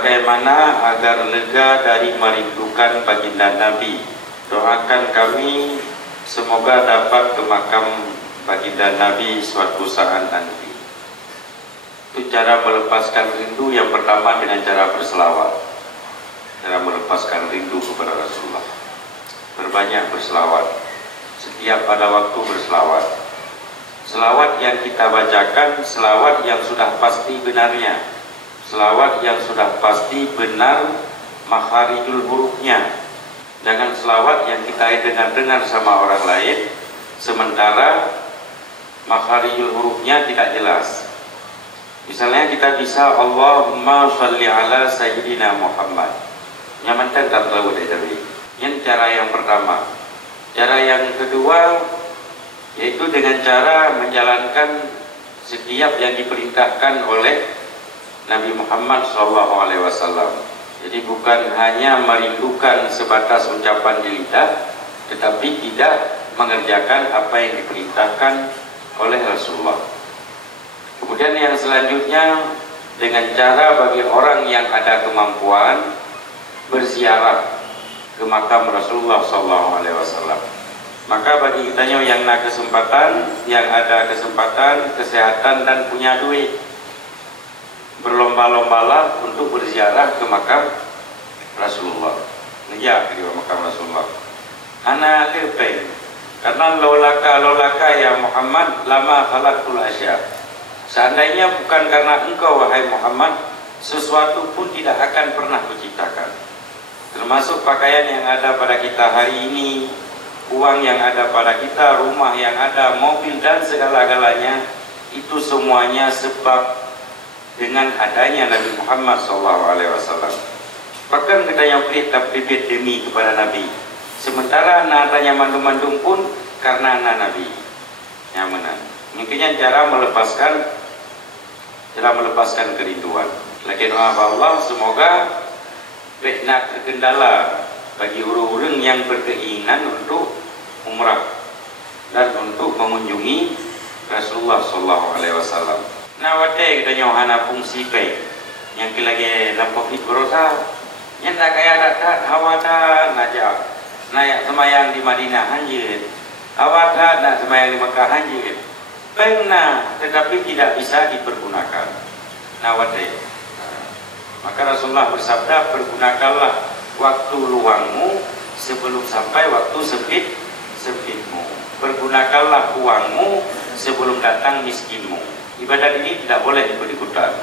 bagaimana agar lega dari merindukan baginda Nabi. Doakan kami semoga dapat ke makam baginda Nabi suatu saat nanti. Itu cara melepaskan rindu yang pertama dengan cara berselawat. Cara melepaskan rindu kepada Rasulullah. Berbanyak berselawat. Setiap pada waktu berselawat. Selawat yang kita bacakan, selawat yang sudah pasti benarnya. Selawat yang sudah pasti benar makharijul hurufnya. Jangan selawat yang kita dengar sama orang lain, sementara makharijul hurufnya tidak jelas. Misalnya kita bisa Allahumma sholli ala Sayyidina Muhammad. Nyamankan tak tahu deh tapi. Yang cara yang pertama. Cara yang kedua yaitu dengan cara menjalankan setiap yang diperintahkan oleh Nabi Muhammad SAW. Jadi bukan hanya merindukan sebatas ucapan di lidah, tetapi tidak mengerjakan apa yang diperintahkan oleh Rasulullah. Kemudian yang selanjutnya, dengan cara bagi orang yang ada kemampuan berziarah ke makam Rasulullah SAW. Maka bagi kita yang ada kesempatan, kesehatan dan punya duit, berlomba-lombalah untuk berziarah ke makam Rasulullah. Ya, ke makam Rasulullah. Ana lepeng. Karena lolaka ya Muhammad lama khalaqtul asya. Seandainya bukan karena engkau wahai Muhammad, sesuatu pun tidak akan pernah kuciptakan. Termasuk pakaian yang ada pada kita hari ini, uang yang ada pada kita, rumah yang ada, mobil dan segala-galanya, itu semuanya sebab dengan adanya Nabi Muhammad SAW. Bahkan kita yang pribit demi kepada Nabi. Sementara natanya mandum-mandum pun karena anak Nabi. Yang mana? Mungkinnya cara melepaskan kerinduan. Lagi doa Allah semoga nak terkendala bagi orang-orang yang berkeinginan untuk umrah dan untuk mengunjungi Rasulullah SAW. Nah, wate kita nyohana fungsi pe yang lagi lampau berosa, yang tak kaya tak hawata naja, naik semayang di Madinah hanjir, hawata nak semayang di Mekah hanjir, pernah tetapi tidak bisa dipergunakan. Nah, wate. Maka Rasulullah bersabda, pergunakanlah waktu luangmu sebelum sampai waktu sempitmu. Pergunakanlah uangmu sebelum datang miskinmu. Ibadat ini tidak boleh ikut-ikutan.